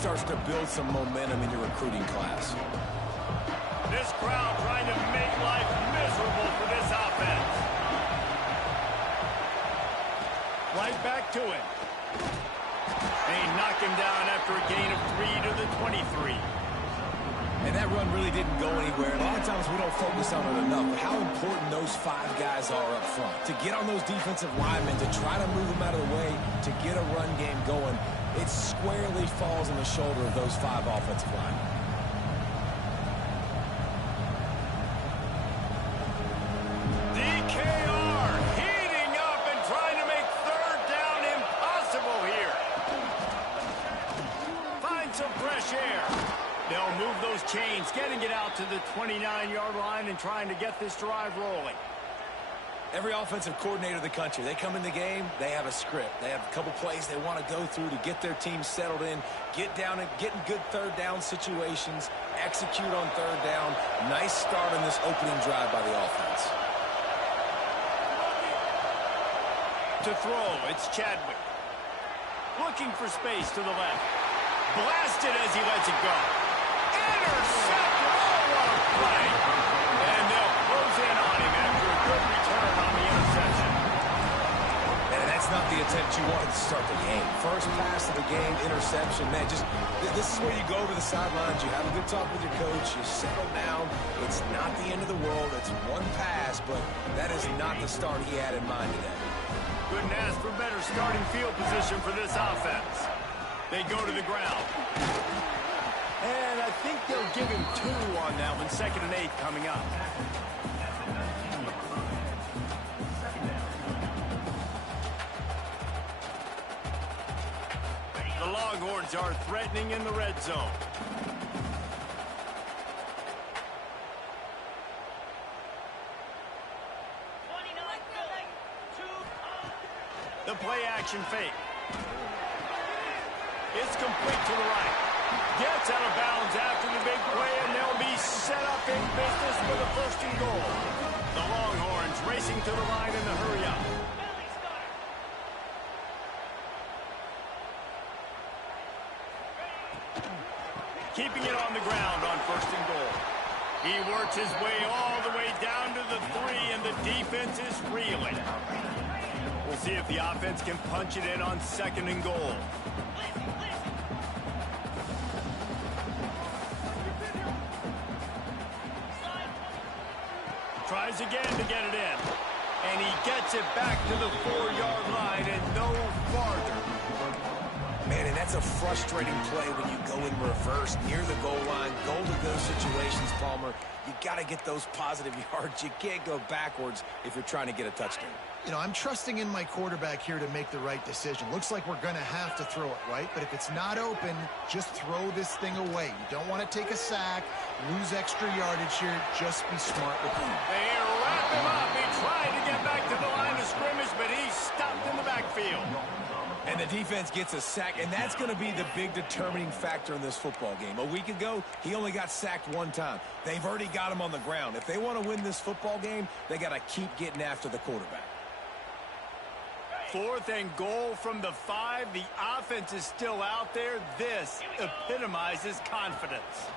starts to build some momentum in your recruiting class. This crowd trying to make life miserable for this offense. Right back to it. They knock him down after a gain of 3 to the 23. And that run really didn't go anywhere. A lot of times we don't focus on it enough, but how important those 5 guys are up front. To get on those defensive linemen, to try to move them out of the way, to get a run game going, it squarely falls on the shoulder of those 5 offensive linemen. DKR heating up and trying to make 3rd down impossible here. Find some fresh air. They'll move those chains, getting it out to the 29-yard line and trying to get this drive rolling. Every offensive coordinator in the country, they come in the game, they have a script. They have a couple plays they want to go through to get their team settled in, get down and get in good 3rd down situations, execute on 3rd down. Nice start on this opening drive by the offense. To throw, it's Chadwick. Looking for space to the left. Blasted as he lets it go. Intercepted! Oh, what a play! And they'll close in on him after a good return on the interception. And that's not the attempt you wanted to start the game. First pass of the game, interception. Man, just this is where you go to the sidelines. You have a good talk with your coach. You settle down. It's not the end of the world. It's one pass, but that is not the start he had in mind today. Couldn't ask for better starting field position for this offense. They go to the ground. And I think they'll give him 2 on that one. 2nd and 8 coming up. The Longhorns are threatening in the red zone. The play action fake. It's complete to the right. Gets out of bounds after the big play, and they'll be set up in business for the 1st and goal. The Longhorns racing to the line in the hurry up. Keeping it on the ground on 1st and goal. He works his way all the way down to the 3, and the defense is reeling. We'll see if the offense can punch it in on 2nd and goal. Tries again to get it in. And he gets it back to the 4-yard line and no farther. Man, and that's a frustrating play when you go in reverse near the goal line. Goal-to-go situations, Palmer. You got to get those positive yards. You can't go backwards if you're trying to get a touchdown. You know, I'm trusting in my quarterback here to make the right decision. Looks like we're going to have to throw it, right? But if it's not open, just throw this thing away. You don't want to take a sack, lose extra yardage here. Just be smart with him. They wrap him up. He tried to get back to the line of scrimmage, but he's stopped in the backfield. And the defense gets a sack, and that's going to be the big determining factor in this football game. A week ago, he only got sacked 1 time. They've already got him on the ground. If they want to win this football game, they got to keep getting after the quarterback. 4th and goal from the 5. The offense is still out there. This epitomizes confidence.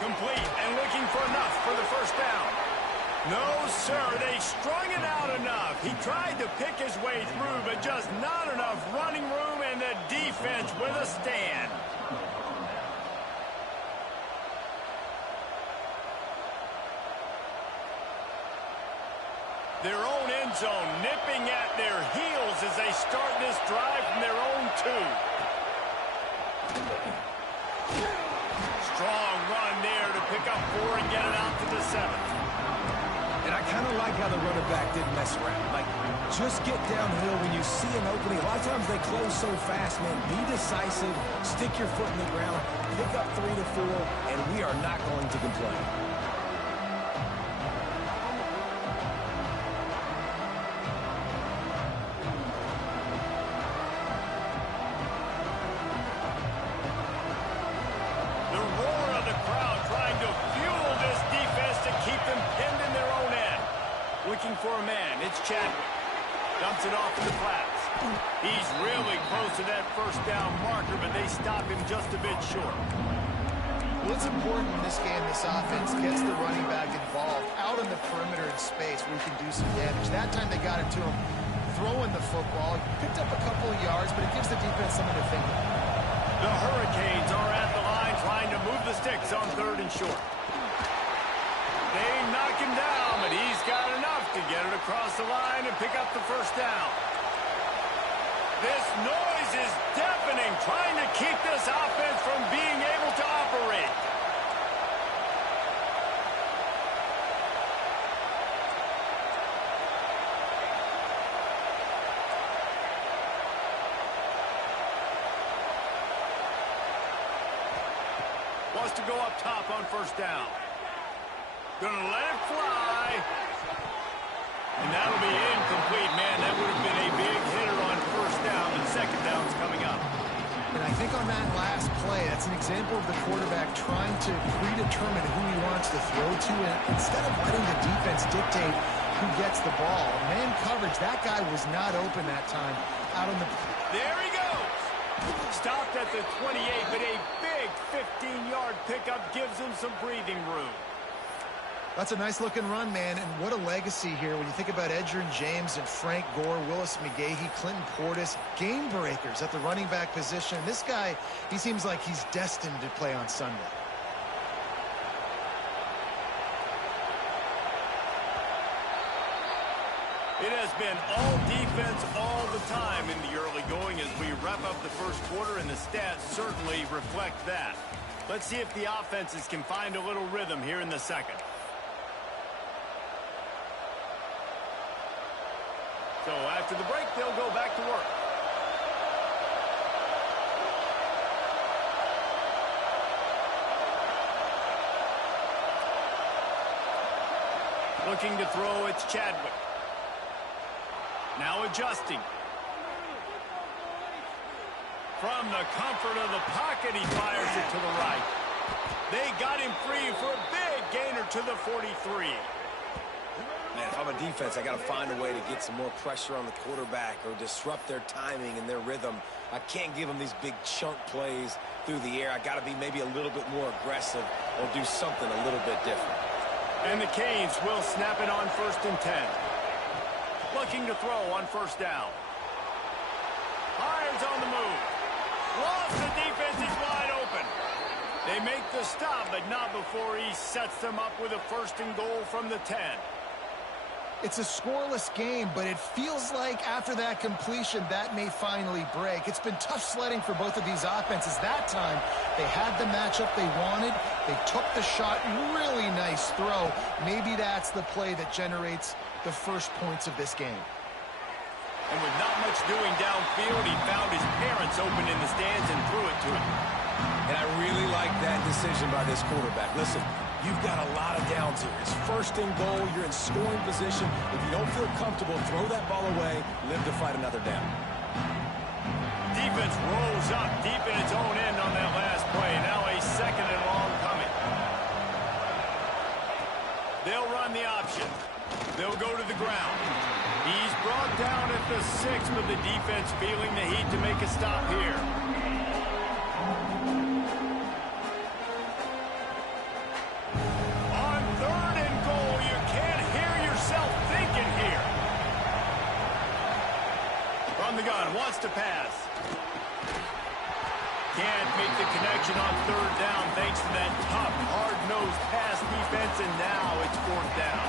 Complete and looking for enough for the 1st down. No, sir, they strung it out enough. He tried to pick his way through, but just not enough running room, and the defense with a stand. Their own end zone nipping at their heels as they start this drive from their own 2. Strong run there to pick up 4 and get it out to the 7th. And I kind of like how the running back didn't mess around. Like, just get downhill when you see an opening. A lot of times they close so fast, man. Be decisive, stick your foot in the ground, pick up 3 to 4, and we are not going to complain. Looking for a man. It's Chadwick. Dumps it off in the flats. He's really close to that first down marker, but they stop him just a bit short. Well, it's important in this game, this offense gets the running back involved out on the perimeter in space where he can do some damage. That time they got it to him throwing the football. He picked up a couple of yards, but it gives the defense something to think about. The Hurricanes are at the line trying to move the sticks on 3rd and short. They knock him down, but he's got enough to get it across the line and pick up the first down. This noise is deafening, trying to keep this offense from being able to operate. Wants to go up top on first down. Gonna let it fly. And that'll be incomplete, man. That would have been a big hitter on first down, and second down's coming up. And I think on that last play, that's an example of the quarterback trying to predetermine who he wants to throw to, and instead of letting the defense dictate who gets the ball. Man coverage, that guy was not open that time out on the... There he goes. Stopped at the 28, but a big 15-yard pickup gives him some breathing room. That's a nice-looking run, man, and what a legacy here when you think about Edgerrin James and Frank Gore, Willis McGahee, Clinton Portis, game breakers at the running back position. This guy, he seems like he's destined to play on Sunday. It has been all defense all the time in the early going as we wrap up the first quarter, and the stats certainly reflect that. Let's see if the offenses can find a little rhythm here in the second. So after the break, they'll go back to work. Looking to throw, it's Chadwick. Now adjusting. From the comfort of the pocket, he fires it to the right. They got him free for a big gainer to the 43. Man, if I'm a defense, I got to find a way to get some more pressure on the quarterback or disrupt their timing and their rhythm. I can't give them these big chunk plays through the air. I got to be maybe a little bit more aggressive or do something a little bit different. And the Canes will snap it on 1st and 10. Looking to throw on first down. Fires on the move. Lost the defense, is wide open. They make the stop, but not before he sets them up with a 1st and goal from the 10. It's a scoreless game, but it feels like after that completion, that may finally break. It's been tough sledding for both of these offenses. That time, they had the matchup they wanted. They took the shot. Really nice throw. Maybe that's the play that generates the first points of this game. And with not much doing downfield, he found his parents open in the stands and threw it to him. And I really like that decision by this quarterback. Listen, you've got a lot of downs here. It's 1st and goal. You're in scoring position. If you don't feel comfortable, throw that ball away. Live to fight another down. Defense rolls up deep in its own end on that last play. Now a 2nd and long coming. They'll run the option. They'll go to the ground. He's brought down at the 6, but the defense feeling the heat to make a stop here. On 3rd and goal, you can't hear yourself thinking here. From the gun, wants to pass. Can't make the connection on 3rd down thanks to that tough, hard-nosed pass defense, and now it's 4th down.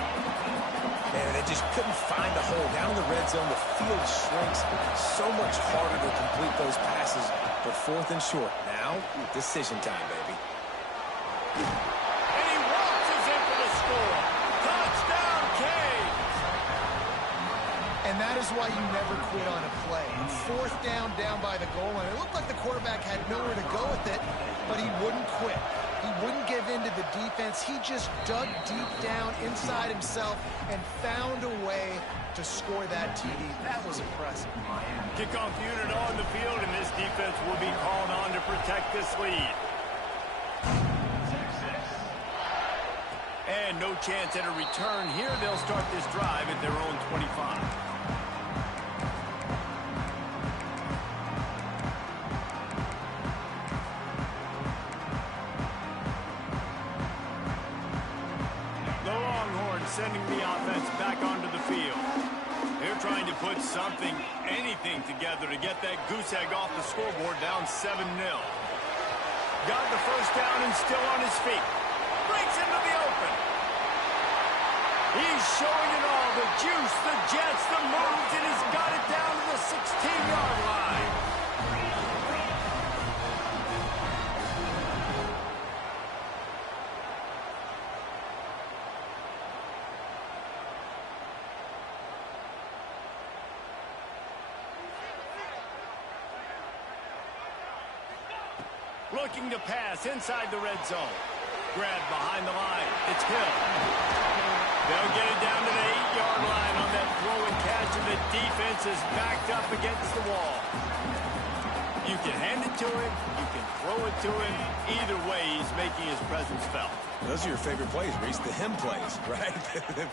Man, they just couldn't find a hole. Down in the red zone, the field shrinks. So much harder to complete those passes, but 4th and short. Now, decision time, baby. And he waltzes in for the score. Touchdown, Canes! And that is why you never quit on a play. 4th down by the goal line. It looked like the quarterback had nowhere to go with it, but he wouldn't quit. He wouldn't give in to the defense. He just dug deep down inside himself and found a way to score that TD. That was impressive. Kickoff unit on the field, and this defense will be called on to protect this lead. And no chance at a return here. They'll start this drive at their own 25. sending the offense back onto the field. They're trying to put something, anything together to get that goose egg off the scoreboard down 7-0. Got the first down and still on his feet. Breaks into the open. He's showing it all, the juice, the jets, the moves, and he's got it down to the 16-yard line. Looking to pass inside the red zone. Grab behind the line. It's Hill. They'll get it down to the 8-yard line on that throw and catch, and the defense is backed up against the wall. You can hand it to him. You can throw it to him. Either way, he's making his presence felt. Those are your favorite plays, Reese, the him plays, right?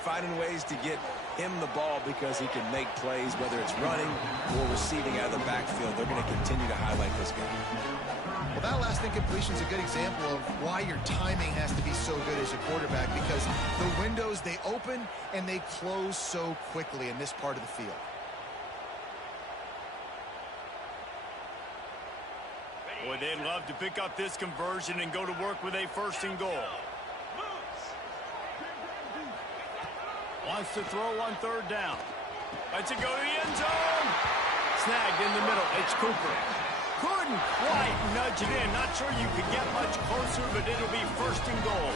Finding ways to get him the ball because he can make plays, whether it's running or receiving out of the backfield. They're going to continue to highlight this guy. Well, that last incompletion is a good example of why your timing has to be so good as a quarterback, because the windows, they open and they close so quickly in this part of the field. Boy, they'd love to pick up this conversion and go to work with a 1st and goal. Wants to throw on 3rd down. Lets it go to the end zone. Snagged in the middle. It's Cooper. Couldn't quite nudge it in. Not sure you could get much closer, but it'll be 1st and goal.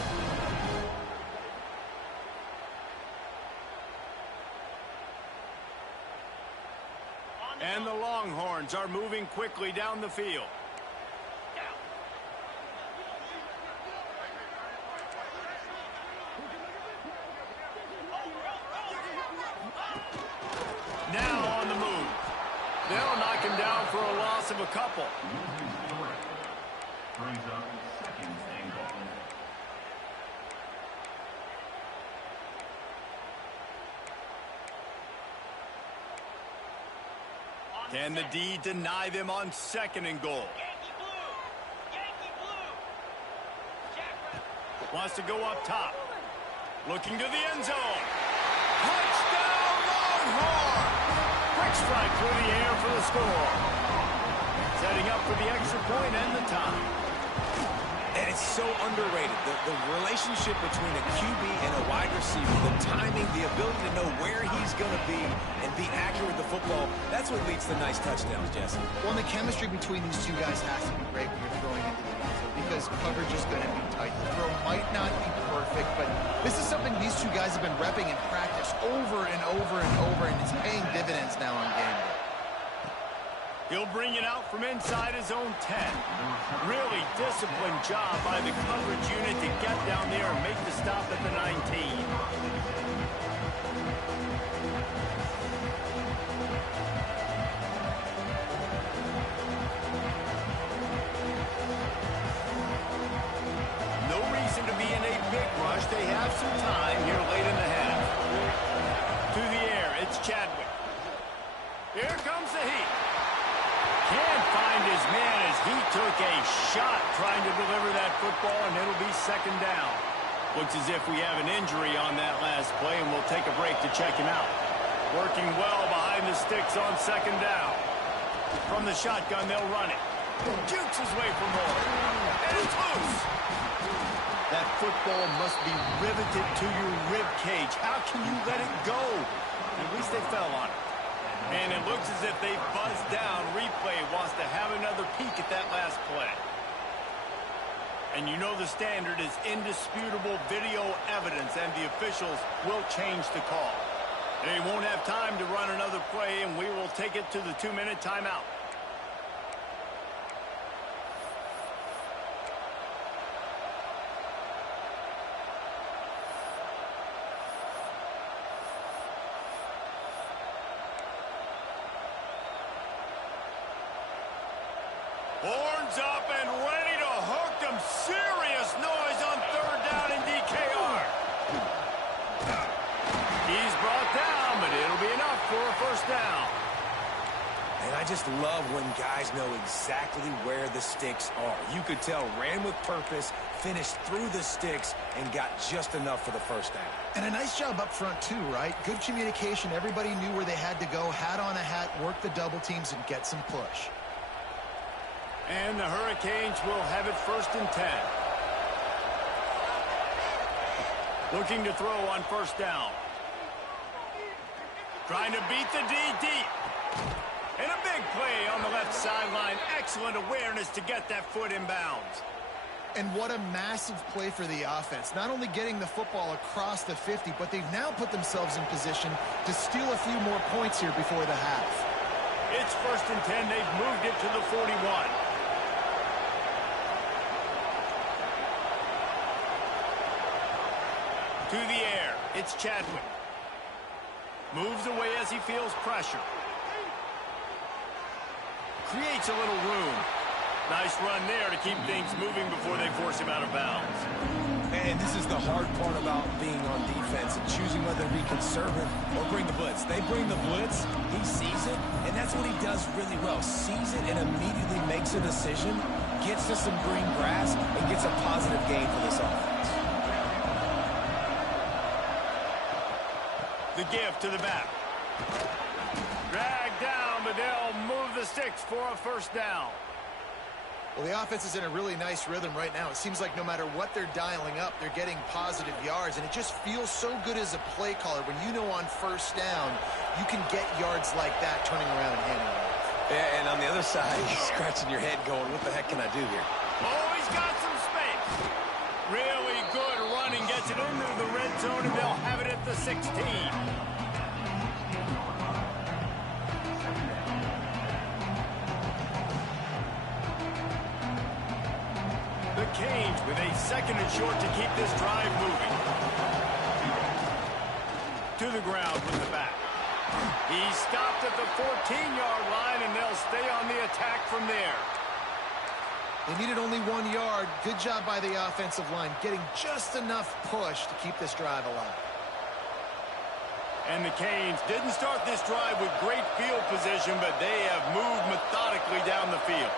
And the Longhorns are moving quickly down the field. Now on the move. They'll knock him down for a loss of a couple. Brings up 2nd and goal. Can the D deny them on 2nd and goal? Wants to go up top. Looking to the end zone. Touchdown, Longhorn! Quick strike through the air for the score. Setting up for the extra point and the time. And it's so underrated. The relationship between a QB and a wide receiver, the timing, the ability to know where he's going to be and be accurate with the football, that's what leads to nice touchdowns, Jesse. Well, and the chemistry between these two guys has to be great when you're throwing into the end zone, because coverage is going to be tight. The throw might not be perfect, but this is something these two guys have been repping in practice over and over and over, and it's paying dividends now on game day. He'll bring it out from inside his own 10. Really disciplined job by the coverage unit to get down there and make the stop at the 19. No reason to be in a big rush. They have some time here late in the half. To the air, it's Chadwick. Here comes the heat. Can't find his man as he took a shot trying to deliver that football, and it'll be 2nd down. Looks as if we have an injury on that last play, and we'll take a break to check him out. Working well behind the sticks on 2nd down. From the shotgun, they'll run it. Jukes his way for more. And it's loose. That football must be riveted to your rib cage. How can you let it go? At least they fell on it. And it looks as if they buzzed down. Replay wants to have another peek at that last play. And you know the standard is indisputable video evidence, and the officials will change the call. They won't have time to run another play, and we will take it to the 2-minute timeout. Horns up and ready to hook them. Serious noise on 3rd down in DKR. He's brought down, but it'll be enough for a 1st down. And I just love when guys know exactly where the sticks are. You could tell ran with purpose, finished through the sticks, and got just enough for the first down. And a nice job up front, too, right? Good communication. Everybody knew where they had to go, hat on a hat, work the double teams, and get some push. And the Hurricanes will have it 1st and 10. Looking to throw on 1st down. Trying to beat the D deep. And a big play on the left sideline. Excellent awareness to get that foot in bounds. And what a massive play for the offense. Not only getting the football across the 50, but they've now put themselves in position to steal a few more points here before the half. It's 1st and 10. They've moved it to the 41. To the air. It's Chadwick. Moves away as he feels pressure. Creates a little room. Nice run there to keep things moving before they force him out of bounds. And this is the hard part about being on defense and choosing whether to be conservative or bring the blitz. They bring the blitz, he sees it, and that's what he does really well. Sees it and immediately makes a decision, gets to some green grass, and gets a positive gain for this offense. The give to the back. Dragged down, but they'll move the sticks for a 1st down. Well, the offense is in a really nice rhythm right now. It seems like no matter what they're dialing up, they're getting positive yards, and it just feels so good as a play caller when you know on 1st down you can get yards like that turning around and handing it off. Yeah, and on the other side, you're scratching your head going, what the heck can I do here? Oh, he's got some space. Really good running, gets it into the red zone, and they'll have it at the 16. The Canes with a 2nd and short to keep this drive moving. To the ground with the back. He stopped at the 14-yard line, and they'll stay on the attack from there. They needed only 1 yard. Good job by the offensive line, getting just enough push to keep this drive alive. And the Canes didn't start this drive with great field position, but they have moved methodically down the field.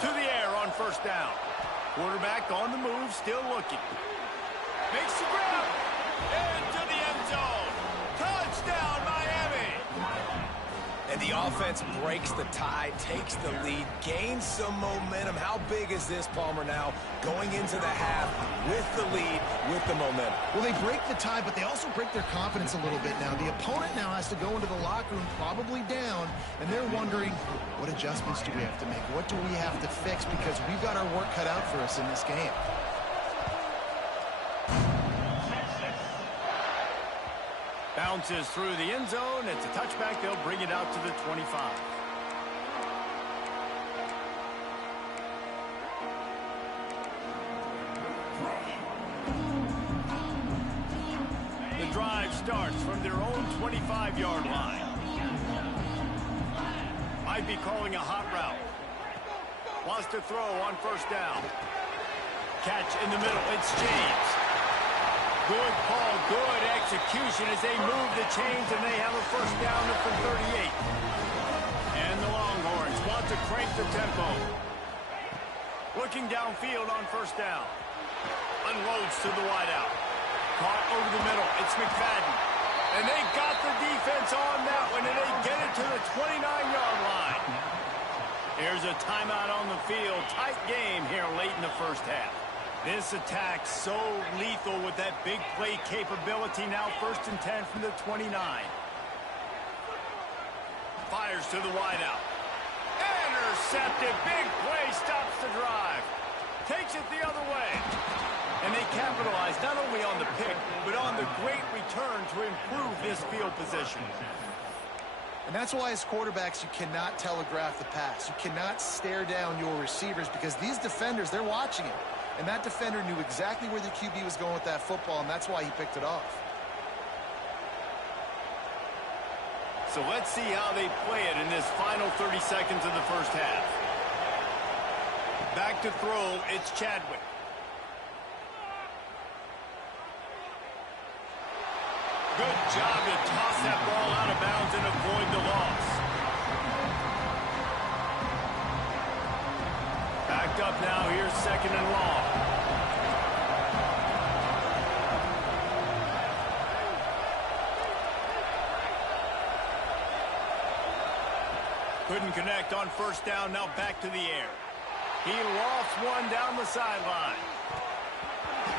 To the air on 1st down. Quarterback on the move, still looking. Makes the grab. Into the end zone. Touchdown, Miami. And the offense breaks the tie, takes the lead, gains some momentum. How big is this, Palmer, now going into the half with the lead, with the momentum? Well, they break the tie, but they also break their confidence a little bit now. The opponent now has to go into the locker room probably down, and they're wondering, what adjustments do we have to make? What do we have to fix? Because we've got our work cut out for us in this game. Bounces through the end zone. It's a touchback. They'll bring it out to the 25. The drive starts from their own 25-yard line. Might be calling a hot route. Wants to throw on 1st down. Catch in the middle. It's James. Good call, good execution as they move the chains, and they have a 1st down from 38. And the Longhorns want to crank the tempo. Looking downfield on 1st down. Unloads to the wideout. Caught over the middle. It's McFadden. And they got the defense on that one, and they get it to the 29-yard line. Here's a timeout on the field. Tight game here late in the 1st half. This attack so lethal with that big play capability. Now 1st and 10 from the 29. Fires to the wideout. Intercepted. Big play stops the drive. Takes it the other way. And they capitalize not only on the pick, but on the great return to improve this field position. And that's why as quarterbacks, you cannot telegraph the pass. You cannot stare down your receivers because these defenders, they're watching it. And that defender knew exactly where the QB was going with that football, and that's why he picked it off. So let's see how they play it in this final 30 seconds of the 1st half. Back to throw, it's Chadwick. Good job to toss that ball out of bounds and avoid the loss. Backed up now. Here's second and long. Couldn't connect on first down. Now back to the air. He lofts one down the sideline.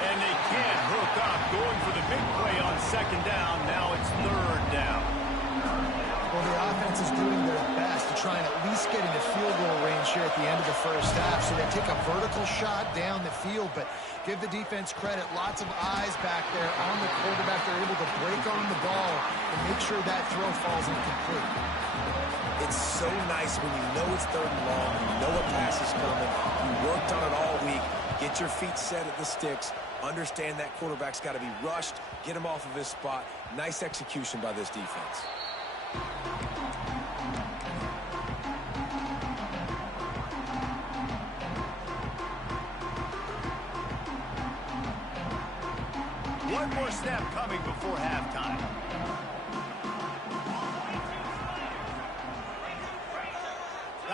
And they can't hook up. Going for the big play on second down. Now it's third down. Well, the offense is doing their best to try and at least get into field goal range here at the end of the first half. So they take a vertical shot down the field, but give the defense credit. Lots of eyes back there on the quarterback. They're able to break on the ball and make sure that throw falls incomplete. It's so nice when you know it's third and long, you know a pass is coming, you worked on it all week, get your feet set at the sticks, understand that quarterback's got to be rushed, get him off of his spot. Nice execution by this defense. One more snap coming before halftime.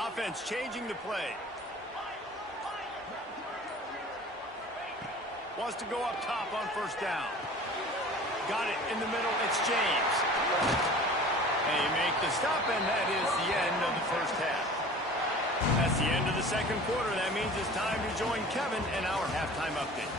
Offense changing the play. Wants to go up top on first down. Got it in the middle. It's James. They make the stop, and that is the end of the first half. That's the end of the second quarter. That means it's time to join Kevin in our halftime update.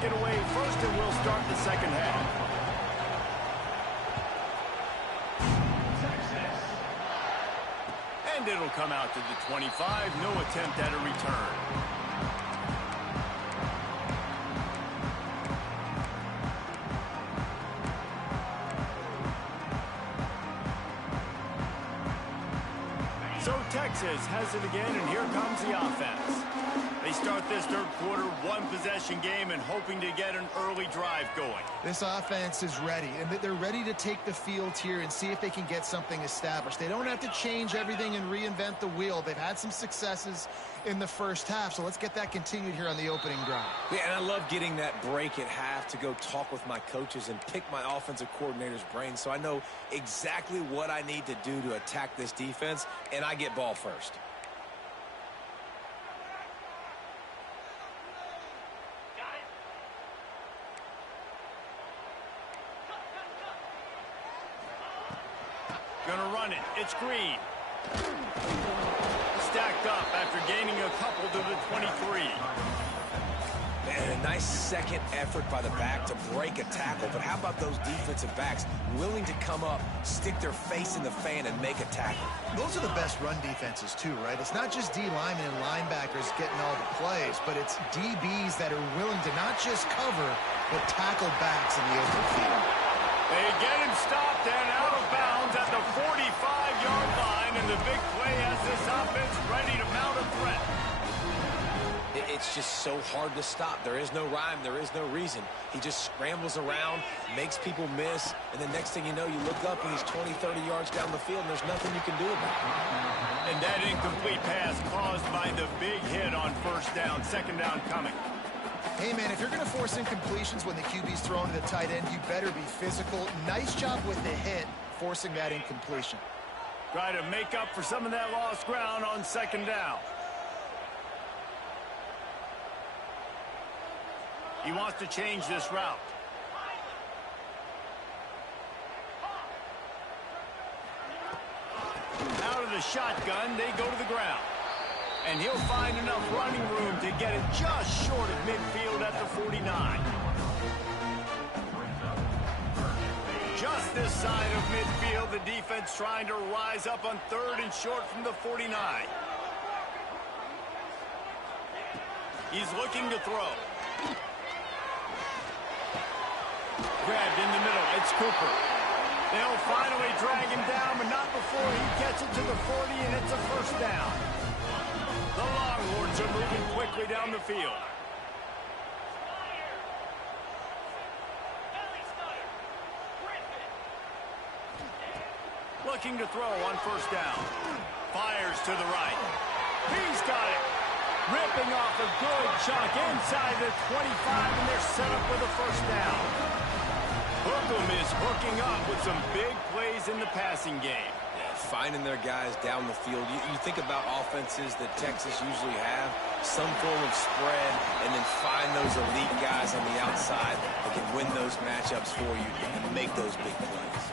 It away first, and we'll start the second half. And it'll come out to the 25. No attempt at a return. So Texas has it again, and here comes the offense. They start this third quarter, one-possession game, and hoping to get an early drive going. This offense is ready, and they're ready to take the field here and see if they can get something established. They don't have to change everything and reinvent the wheel. They've had some successes in the first half, so let's get that continued here on the opening drive. Yeah, and I love getting that break at half to go talk with my coaches and pick my offensive coordinator's brain so I know exactly what I need to do to attack this defense, and I get ball first. Gonna run it. It's Green. Stacked up after gaining a couple to the 23. And a nice second effort by the back to break a tackle. But how about those defensive backs willing to come up, stick their face in the fan, and make a tackle? Those are the best run defenses, too, right? It's not just D linemen and linebackers getting all the plays, but it's DBs that are willing to not just cover, but tackle backs in the open field. They get him stopped and out of bounds at the 45-yard line, and the big play has this offense ready to mount a threat. It's just so hard to stop. There is no rhyme. There is no reason. He just scrambles around, makes people miss, and the next thing you know, you look up and he's 20, 30 yards down the field, and there's nothing you can do about it. And that incomplete pass caused by the big hit on first down. Second down coming. Hey, man, if you're going to force incompletions when the QB's thrown to the tight end, you better be physical. Nice job with the hit, forcing that incompletion. Try to make up for some of that lost ground on second down. He wants to change this route. Out of the shotgun, they go to the ground. And he'll find enough running room to get it just short of midfield at the 49. Just this side of midfield, the defense trying to rise up on third and short from the 49. He's looking to throw. Grabbed in the middle. It's Cooper. They'll finally drag him down, but not before he gets it to the 40, and it's a first down. The Longhorns are moving quickly down the field. Looking to throw on first down. Fires to the right. He's got it. Ripping off a good chunk inside the 25, and they're set up with a first down. Hookem is hooking up with some big plays in the passing game. Yeah, finding their guys down the field. You think about offenses that Texas usually have, some form of spread, and then find those elite guys on the outside that can win those matchups for you and make those big plays.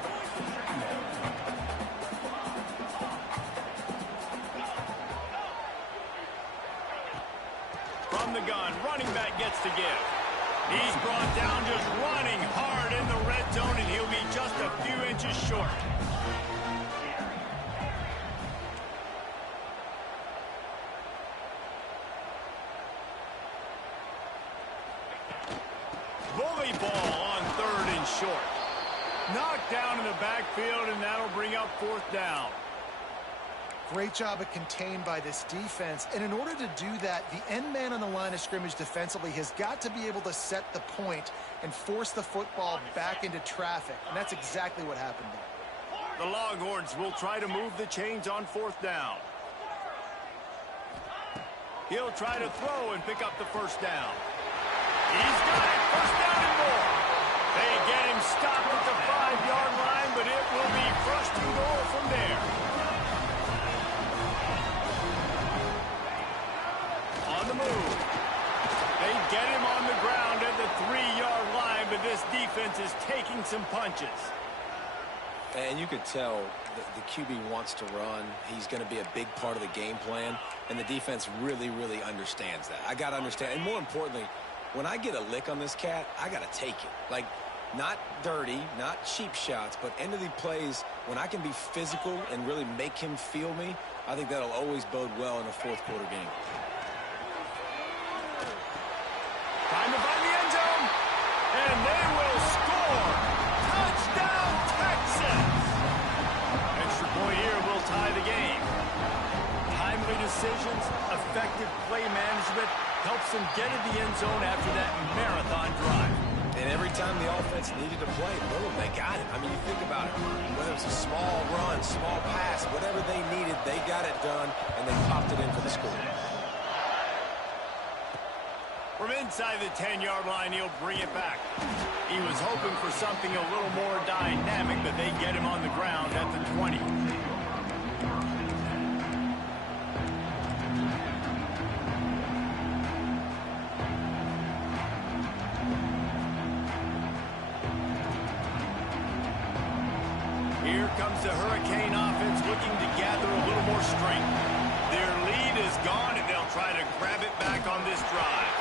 From the gun, running back gets to give. He's brought down just running hard in the red zone, and he'll be just a few inches short. Bully ball on 3rd and short. Knocked down in the backfield, and that'll bring up 4th down. Great job of contained by this defense. And in order to do that, the end man on the line of scrimmage defensively has got to be able to set the point and force the football back into traffic. And that's exactly what happened there. The Longhorns will try to move the chains on 4th down. He'll try to throw and pick up the first down. He's got it. First down and more. They get him stopped at the 5-yard line, but it will be first and goal from there. On the move. They get him on the ground at the 3-yard line, but this defense is taking some punches. And you could tell the QB wants to run. He's going to be a big part of the game plan, and the defense really, really understands that. I got to understand, and more importantly, when I get a lick on this cat, I got to take it. Like, not dirty, not cheap shots, but end of the plays, when I can be physical and really make him feel me, I think that'll always bode well in a 4th quarter game. Time to find the end zone, and they will score. Touchdown, Texas! Extra point here will tie the game. Timely decisions, effective play management helps them get in the end zone after that marathon drive. And every time the offense needed to play, boom, they got it. I mean, you think about it. Whether it's a small run, small pass, whatever they needed, they got it done, and they popped it in for the score. From inside the 10-yard line, he'll bring it back. He was hoping for something a little more dynamic, but they get him on the ground at the 20. Here comes the Hurricane offense looking to gather a little more strength. Their lead is gone, and they'll try to grab it back on this drive.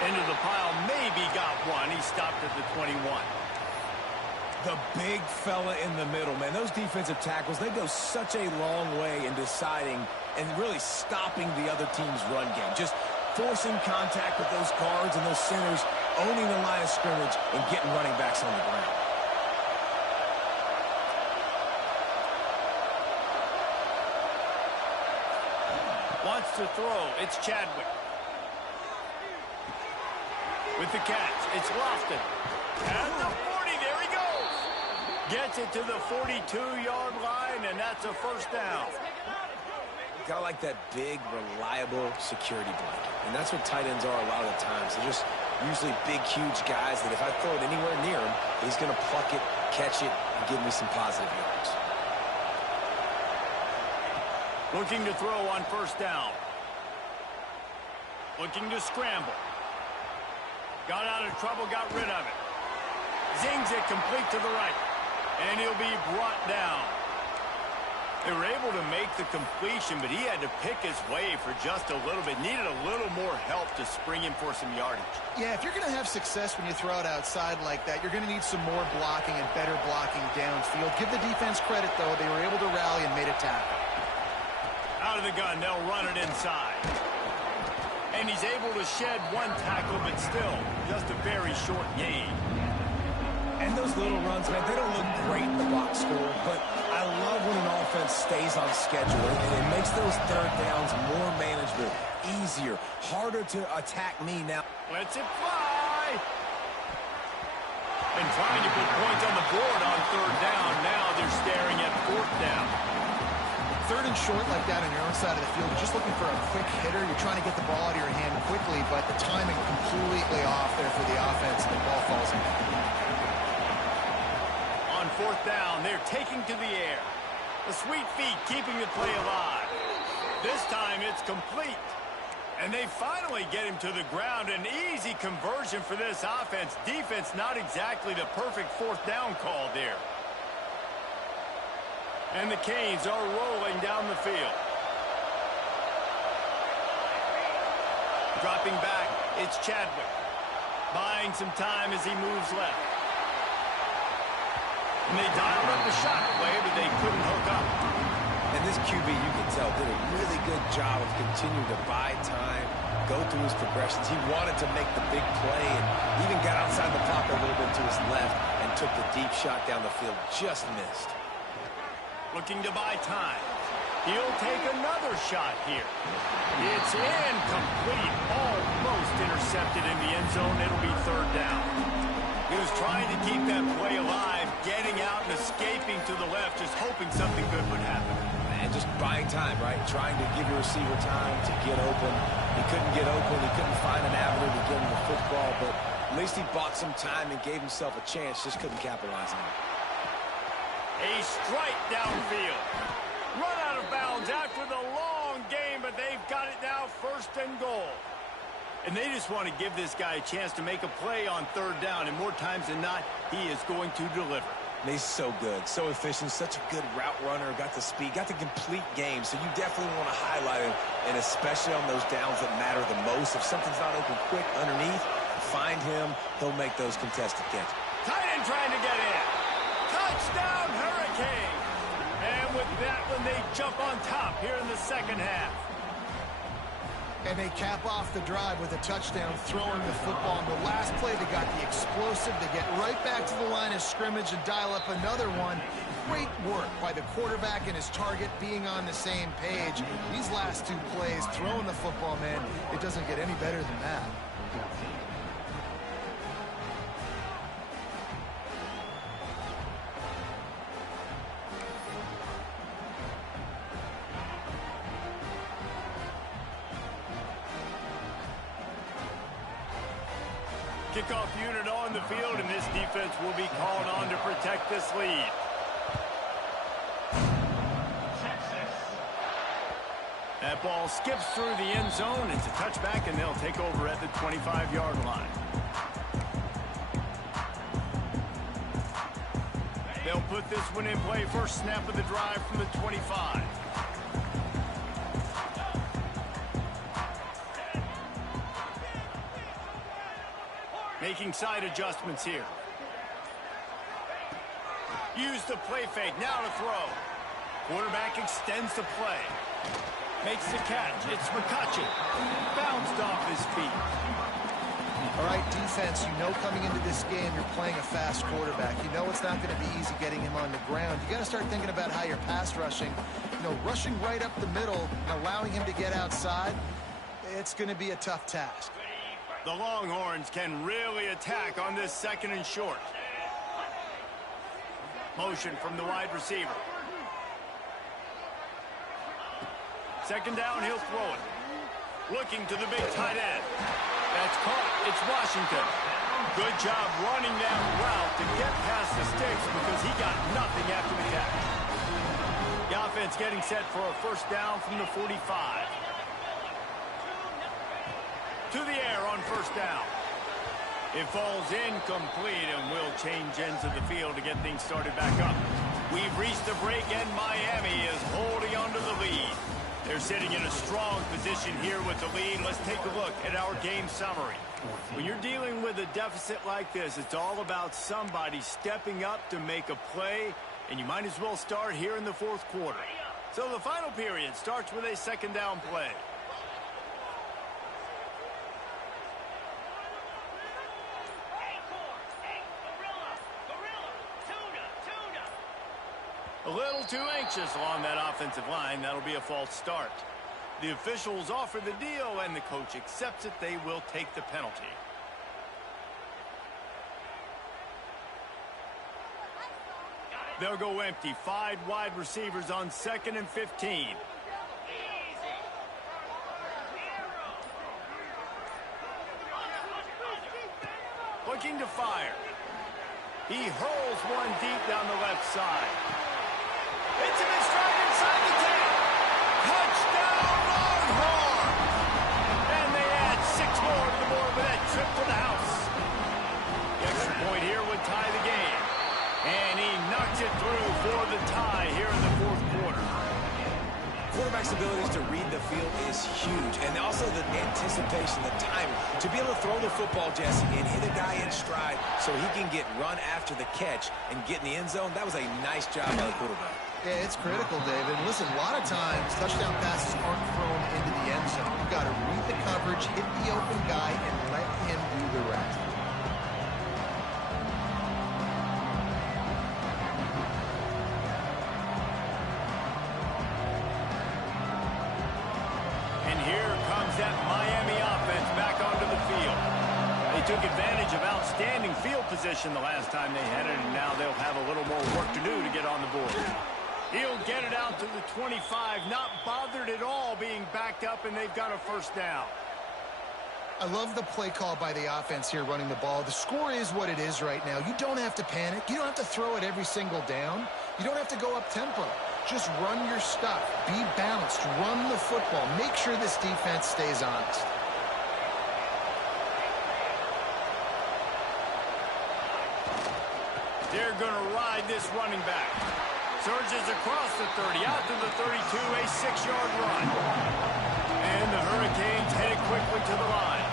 Into the pile, maybe got one. He stopped at the 21. The big fella in the middle, man. Those defensive tackles, they go such a long way in deciding and really stopping the other team's run game. Just forcing contact with those guards and those centers, owning the line of scrimmage, and getting running backs on the ground. Wants to throw. It's Chadwick. With the catch, it's Lofton. At the 40, there he goes. Gets it to the 42-yard line, and that's a first down. Got like that big, reliable security blanket. And that's what tight ends are a lot of the times. They're just usually big, huge guys that if I throw it anywhere near him, he's going to pluck it, catch it, and give me some positive yards. Looking to throw on first down. Looking to scramble. Got out of trouble, got rid of it. Zings it complete to the right. And he'll be brought down. They were able to make the completion, but he had to pick his way for just a little bit. Needed a little more help to spring him for some yardage. Yeah, if you're going to have success when you throw it outside like that, you're going to need some more blocking and better blocking downfield. Give the defense credit, though. They were able to rally and made a tackle. Out of the gun, they'll run it inside. And he's able to shed one tackle, but still just a very short gain. And those little runs, man, they don't look great in the box score, but I love when an offense stays on schedule, and it makes those third downs more manageable, easier, harder to attack me now. Lets it fly. And trying to put points on the board on third down. Now they're you're staring at fourth down. Third and short like that on your own side of the field, you're just looking for a quick hitter. You're trying to get the ball out of your hand quickly, but the timing completely off there for the offense, and the ball falls in. On fourth down, they're taking to the air. The sweet feet keeping the play alive. This time it's complete. And they finally get him to the ground. An easy conversion for this offense. Defense not exactly the perfect fourth down call there. And the Canes are rolling down the field. Dropping back, it's Chadwick. Buying some time as he moves left. And they dialed up the shot play, but they couldn't hook up. And this QB, you can tell, did a really good job of continuing to buy time, go through his progressions. He wanted to make the big play and even got outside the pocket a little bit to his left and took the deep shot down the field. Just missed. Looking to buy time. He'll take another shot here. It's incomplete. Almost intercepted in the end zone. It'll be third down. He was trying to keep that play alive, getting out and escaping to the left, just hoping something good would happen. And just buying time, right? Trying to give your receiver time to get open. He couldn't get open. He couldn't find an avenue to get him the football, but at least he bought some time and gave himself a chance. Just couldn't capitalize on it. A strike downfield. Run out of bounds after the long game, but they've got it now first and goal. And they just want to give this guy a chance to make a play on third down, and more times than not, he is going to deliver. And he's so good, so efficient, such a good route runner, got the speed, got the complete game, so you definitely want to highlight him, and especially on those downs that matter the most. If something's not open quick underneath, find him, he'll make those contested catches. Tight end trying to get in. Touchdown, Hurricane! And with that one, they jump on top here in the second half. And they cap off the drive with a touchdown, throwing the football. On the last play, they got the explosive to get right back to the line of scrimmage and dial up another one. Great work by the quarterback and his target being on the same page. These last two plays, throwing the football, man, it doesn't get any better than that. Kickoff unit on the field, and this defense will be called on to protect this lead. That ball skips through the end zone. It's a touchback, and they'll take over at the 25-yard line. They'll put this one in play. First snap of the drive from the 25. Making side adjustments here. Use the play fake. Now to throw. Quarterback extends the play. Makes the catch. It's McCutcheon. Bounced off his feet. All right, defense, you know coming into this game you're playing a fast quarterback. You know it's not going to be easy getting him on the ground. You got to start thinking about how you're pass rushing. You know, rushing right up the middle and allowing him to get outside, it's going to be a tough task. The Longhorns can really attack on this second and short. Motion from the wide receiver. Second down, he'll throw it. Looking to the big tight end. That's caught. It's Washington. Good job running that route to get past the sticks because he got nothing after the catch. The offense getting set for a first down from the 45. To the air on first down. It falls incomplete and will change ends of the field to get things started back up. We've reached the break and Miami is holding on to the lead. They're sitting in a strong position here with the lead. Let's take a look at our game summary. When you're dealing with a deficit like this, it's all about somebody stepping up to make a play, and you might as well start here in the fourth quarter. So the final period starts with a second down play. A little too anxious along that offensive line. That'll be a false start. The officials offer the deal, and the coach accepts it. They will take the penalty. They'll go empty. 5 wide receivers on 2nd and 15. Looking to fire. He hurls one deep down the left side. It's him in stride inside the 10. Touchdown, Longhorn! And they add 6 more to the board with that trip to the house. The extra point here would tie the game. And he knocks it through for the tie here in the 4th quarter. Quarterback's abilities to read the field is huge. And also the anticipation, the timing. To be able to throw the football, Jesse, and hit a guy in stride so he can get run after the catch and get in the end zone, that was a nice job by the quarterback. Yeah, it's critical, David. Listen, a lot of times touchdown passes aren't thrown into the end zone. You've got to read the coverage, hit the open guy, and let him do the rest. That Miami offense back onto the field. They took advantage of outstanding field position the last time they had it, and now they'll have a little more work to do to get on the board. He'll get it out to the 25, not bothered at all being backed up, and they've got a first down. I love the play call by the offense here running the ball. The score is what it is right now. You don't have to panic. You don't have to throw it every single down. You don't have to go up tempo. Just run your stuff. Be balanced. Run the football. Make sure this defense stays honest. They're going to ride this running back. Surges across the 30, out to the 32, a 6-yard run. And the Hurricanes headed quickly to the line.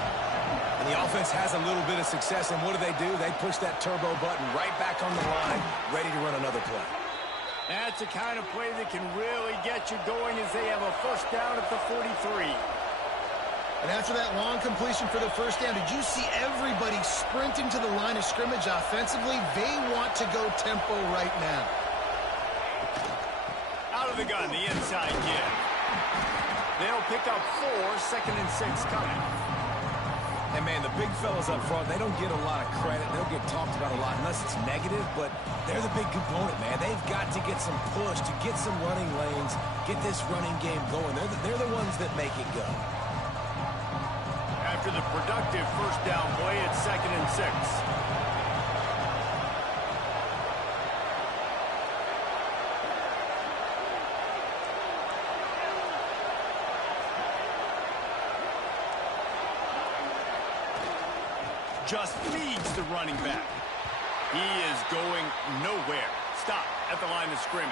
And the offense has a little bit of success, and what do? They push that turbo button right back on the line, ready to run another play. That's the kind of play that can really get you going as they have a first down at the 43. And after that long completion for the first down, did you see everybody sprinting to the line of scrimmage offensively? They want to go tempo right now. Out of the gun, the inside give. They'll pick up 4, 2nd and 6 coming. And, man, the big fellas up front, they don't get a lot of credit. They don't get talked about a lot unless it's negative, but they're the big component, man. They've got to get some push, to get some running lanes, get this running game going. They're the ones that make it go. After the productive first down play, it's 2nd and 6. Just feeds the running back. He is going nowhere. Stop at the line of scrimmage.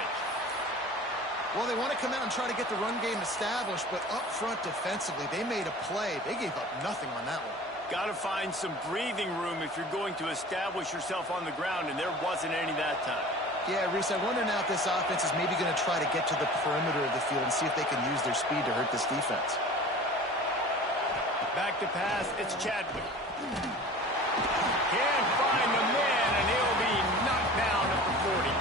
Well, they want to come out and try to get the run game established, but up front defensively, they made a play. They gave up nothing on that one. Got to find some breathing room if you're going to establish yourself on the ground, and there wasn't any that time. Yeah, Reese, I wonder now if this offense is maybe going to try to get to the perimeter of the field and see if they can use their speed to hurt this defense. Back to pass, it's Chadwick. Can't find the man, and he'll be knocked down at the 40.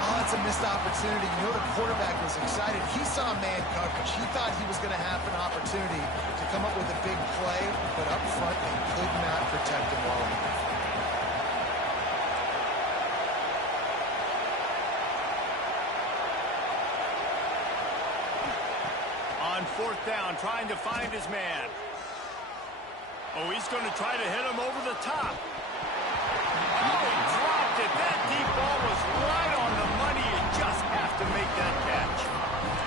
Oh, that's a missed opportunity. You know the quarterback was excited. He saw man coverage. He thought he was going to have an opportunity to come up with a big play, but up front they could not protect him well enough. On 4th down, trying to find his man. Oh, he's going to try to hit him over the top. Oh, he dropped it. That deep ball was right on the money. You just have to make that catch.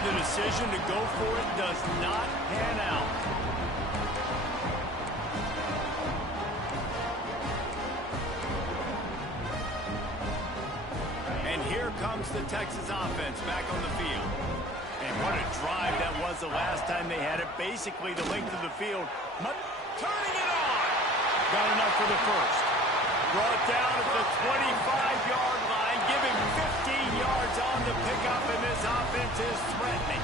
The decision to go for it does not pan out. And here comes the Texas offense back on the field. And what a drive that was the last time they had it. Basically the length of the field. Turning it on. Got enough for the first. Brought down at the 25-yard line. Give him 15 yards on the pickup, and this offense is threatening.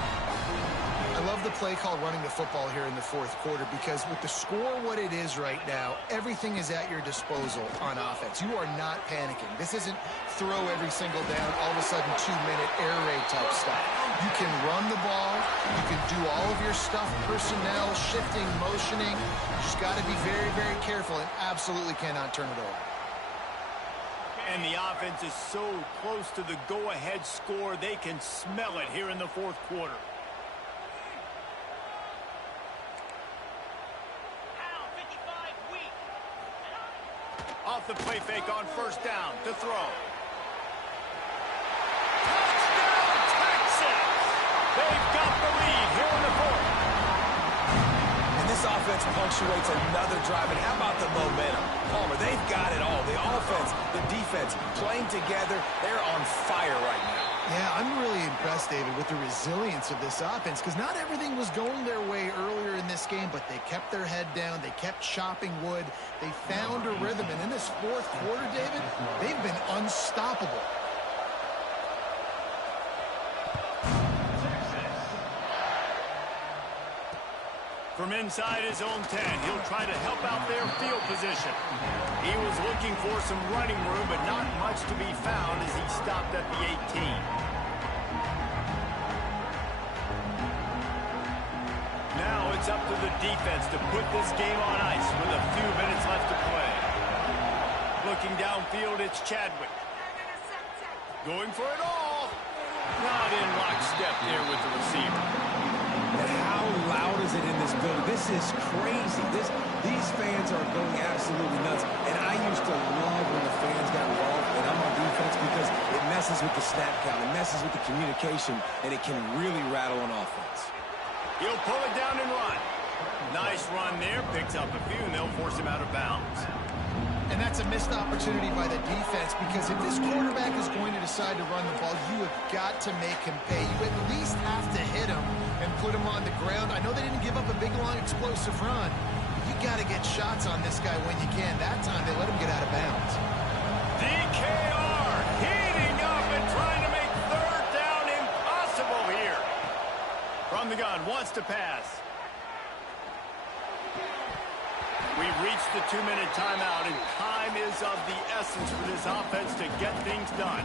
I love the play call running the football here in the 4th quarter because with the score what it is right now, everything is at your disposal on offense. You are not panicking. This isn't throw every single down, all of a sudden 2-minute air raid type stuff. You can run the ball. You can do all of your stuff, personnel, shifting, motioning. You just got to be very, very careful and absolutely cannot turn it over. And the offense is so close to the go-ahead score, they can smell it here in the fourth quarter. Off the play fake on first down to throw. Touchdown, Texas! They've got the lead here in the fourth. And this offense punctuates another drive. And how about the momentum? Palmer, they've got it all. The offense, the defense, playing together. They're on fire right now. Yeah, I'm really impressed, David, with the resilience of this offense, because not everything was going their way earlier in this game, but they kept their head down. They kept chopping wood. They found a rhythm. And in this fourth quarter, David, they've been unstoppable. From inside his own 10, he'll try to help out their field position. He was looking for some running room, but not much to be found as he stopped at the 18. Now it's up to the defense to put this game on ice with a few minutes left to play. Looking downfield, it's Chadwick. Going for it all. Not in lockstep there with the receiver. And how loud is it in this building? This is crazy. These fans are going absolutely nuts. And I used to love when the fans got involved, and I'm on defense, because it messes with the snap count. It messes with the communication, and it can really rattle an offense. He'll pull it down and run. Nice run there. Picks up a few, and they'll force him out of bounds. And that's a missed opportunity by the defense, because if this quarterback is going to decide to run the ball, you have got to make him pay. You at least have to hit him and put him on the ground. I know they didn't give up a big, long, explosive run. You got to get shots on this guy when you can. That time, they let him get out of bounds. DKR heating up and trying to make third down impossible here. From the gun, wants to pass. We've reached the 2-minute timeout, and time is of the essence for this offense to get things done.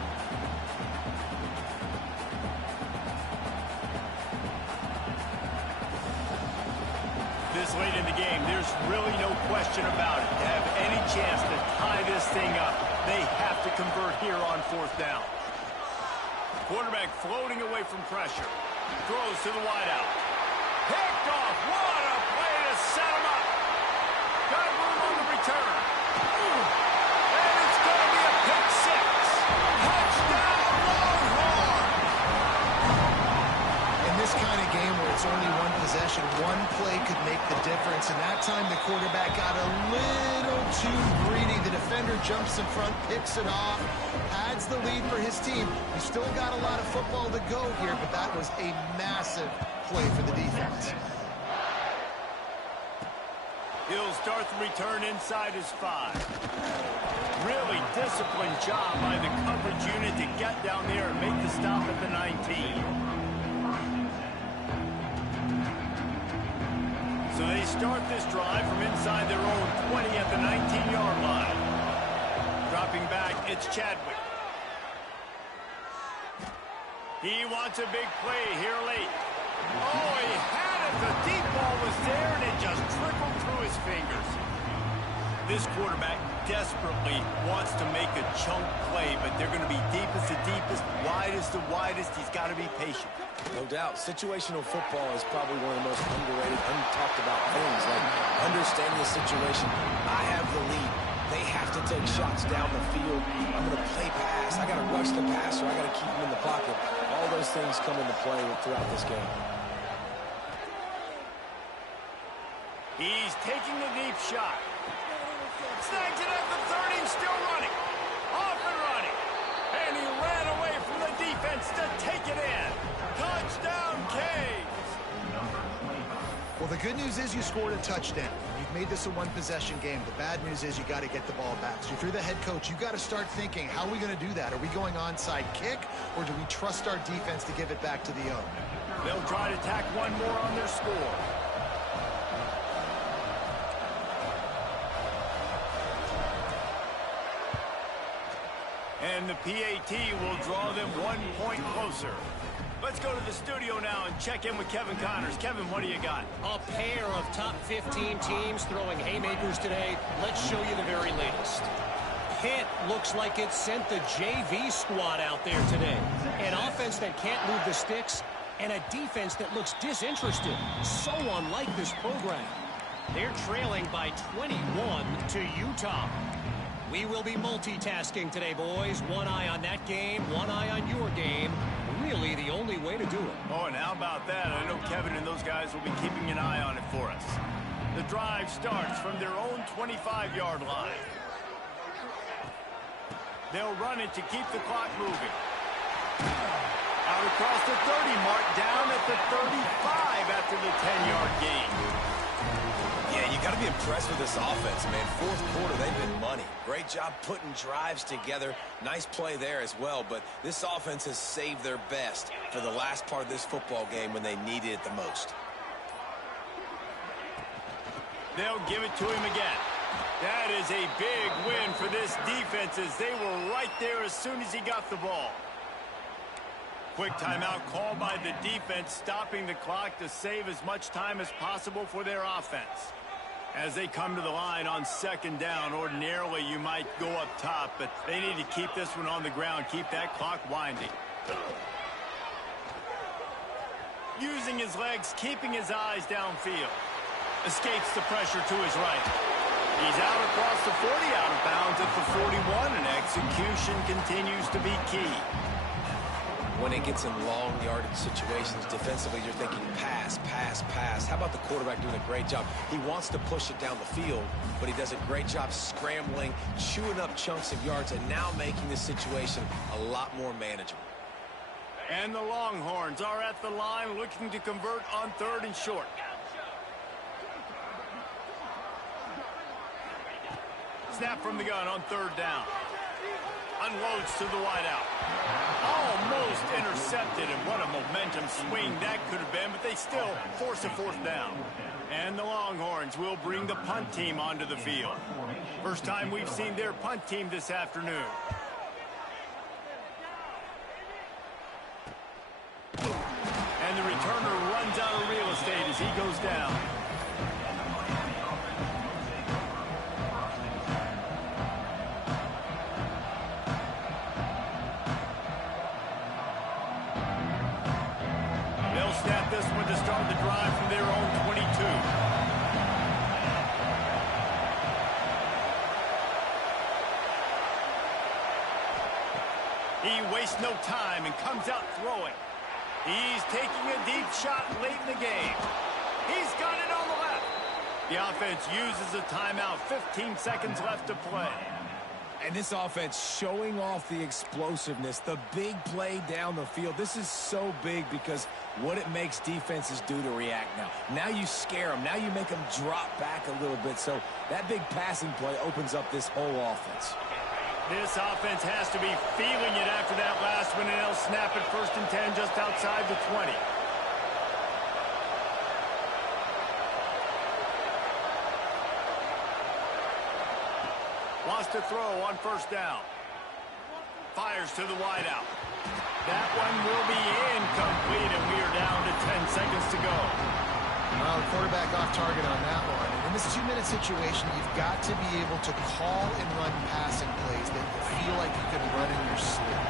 This late in the game, there's really no question about it. To have any chance to tie this thing up, they have to convert here on fourth down. Quarterback floating away from pressure. Throws to the wideout. Picked off. What a play to set him up. Got room on the return. And it's going to be a pick six. Touchdown, Longhorn. In this kind of game where it's only one possession, one play could make the difference. And that time the quarterback got a little too greedy. The defender jumps in front, picks it off, adds the lead for his team. We still got a lot of football to go here, but that was a massive play for the defense. He'll start the return inside his 5. Really disciplined job by the coverage unit to get down there and make the stop at the 19. So they start this drive from inside their own 20 at the 19-yard line. Dropping back, it's Chadwick. He wants a big play here late. Oh, he had it. The deep ball was there, and it just trickled through his fingers. This quarterback desperately wants to make a chunk play, but they're going to be deepest to deepest, widest to widest. He's got to be patient. No doubt. Situational football is probably one of the most underrated, untalked about things, like understanding the situation. I have the lead. They have to take shots down the field. I'm going to play pass. I got to rush the passer. I got to keep him in the pocket. All those things come into play throughout this game. He's taking the deep shot. Snags it at the 30 and still running. Off and running. And he ran away from the defense to take it in. Touchdown, Canes. Well, the good news is you scored a touchdown. You've made this a one-possession game. The bad news is you got to get the ball back. So if you're the head coach, you got to start thinking, how are we going to do that? Are we going onside kick, or do we trust our defense to give it back to the O? They'll try to tack one more on their score. And the PAT will draw them 1 point closer. Let's go to the studio now and check in with Kevin Connors. Kevin, what do you got? A pair of top 15 teams throwing haymakers today. Let's show you the very latest. Kent looks like it sent the JV squad out there today. An offense that can't move the sticks and a defense that looks disinterested. So unlike this program. They're trailing by 21 to Utah. We will be multitasking today, boys. One eye on that game, one eye on your game. Really the only way to do it. Oh, and how about that? I know Kevin and those guys will be keeping an eye on it for us. The drive starts from their own 25-yard line. They'll run it to keep the clock moving. Out across the 30 mark, down at the 35 after the 10-yard gain. Yeah, you got to be impressed with this offense, man. Fourth quarter, they've been money. Great job putting drives together. Nice play there as well, but this offense has saved their best for the last part of this football game when they needed it the most. They'll give it to him again. That is a big win for this defense as they were right there as soon as he got the ball. Quick timeout called by the defense, stopping the clock to save as much time as possible for their offense. As they come to the line on second down, ordinarily you might go up top, but they need to keep this one on the ground, keep that clock winding. Using his legs, keeping his eyes downfield. Escapes the pressure to his right. He's out across the 40, out of bounds at the 41, and execution continues to be key. When it gets in long yardage situations, defensively, you're thinking pass, pass, pass. How about the quarterback doing a great job? He wants to push it down the field, but he does a great job scrambling, chewing up chunks of yards, and now making this situation a lot more manageable. And the Longhorns are at the line looking to convert on third and short. Snap from the gun on third down. Unloads to the wideout. Almost intercepted, and what a momentum swing that could have been, but they still force a fourth down. And the Longhorns will bring the punt team onto the field. First time we've seen their punt team this afternoon. And the returner runs out of real estate as he goes down. Snap this one to start the drive from their own 22. He wastes no time and comes out throwing. He's taking a deep shot late in the game. He's got it on the left. The offense uses a timeout. 15 seconds left to play. And this offense showing off the explosiveness, the big play down the field. This is so big because what it makes defenses do to react now. Now you scare them. Now you make them drop back a little bit. So that big passing play opens up this whole offense. This offense has to be feeling it after that last one, and they'll snap it 1st and 10 just outside the 20. Wants to throw on 1st down. Fires to the wideout. That one will be incomplete, and we are down to 10 seconds to go. Well, the quarterback off target on that one. In this 2-minute situation, you've got to be able to call and run passing plays that you feel like you can run in your sleep.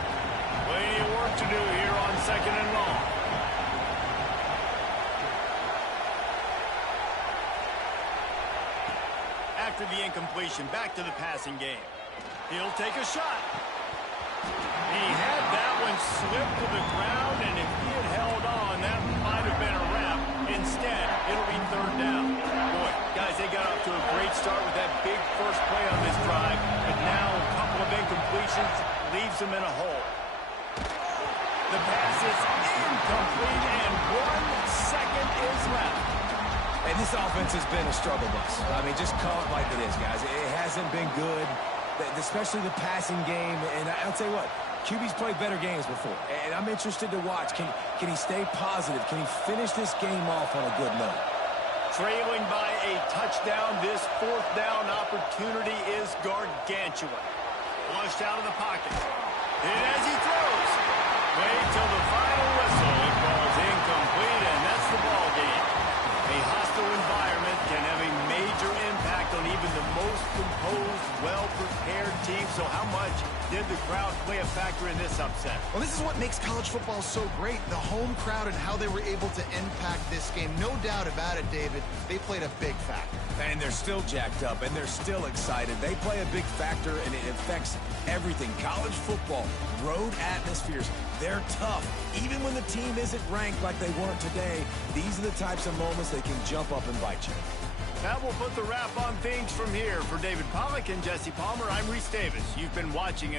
Plenty of work to do here on 2nd and long. After the incompletion, back to the passing game. He'll take a shot. He had that one slip to the ground, and if he had held on, that might have been a wrap. Instead, it'll be 3rd down. Boy, guys, they got off to a great start with that big first play on this drive, but now a couple of incompletions leaves them in a hole. The pass is incomplete, and 1 second is left. And this offense has been a struggle bus. I mean, just call it like it is, guys. It hasn't been good, especially the passing game. And I'll tell you what, QB's played better games before. And I'm interested to watch. Can he stay positive? Can he finish this game off on a good note? Trailing by a touchdown, this 4th down opportunity is gargantuan. Flushed out of the pocket. And as he throws, wait till the final whistle. It falls incomplete, and that's the ball game. A hostile environment can have a major impact on even the most composed, well-prepared team. So how much did the crowd play a factor in this upset? Well, this is what makes college football so great, the home crowd and how they were able to impact this game. No doubt about it, David. They played a big factor. And they're still jacked up, and they're still excited. They play a big factor, and it affects everything. College football, road atmospheres, they're tough. Even when the team isn't ranked like they weren't today, these are the types of moments they can jump up and bite you. That will put the wrap on things from here. For David Pollack and Jesse Palmer, I'm Reese Davis. You've been watching